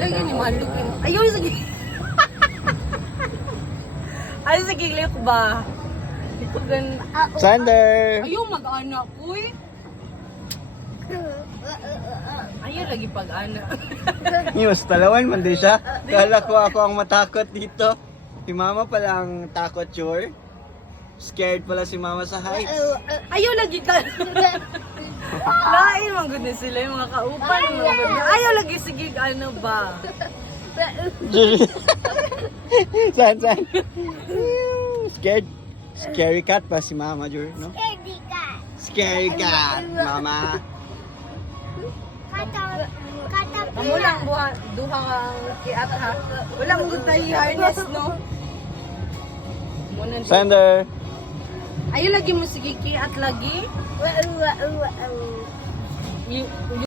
Lagi ni malukin. Ayaw, sige. Ay, sige, liok ba? Ito gan... Sander! Ayaw, mag-anak, uy. Ayaw, lagi pag-anak. News, talawan man din siya. Kala ko ako ang matakot dito. Si mama pala ang takot, sure. Scared pala si mama sa heights. Ayaw, lagi ka. Lain, mga goodness sila yung mga kaupan. Mga goodness. Ayaw, lagi, sige, ano ba? San? Scared? Scary cat pa si mama, Jur, no? Scary cat, mama. Amo lang duha nga kiat ha. Wala mo gud tayo harness no. Muna Sander! ayo lagi mo sige kiat lagi.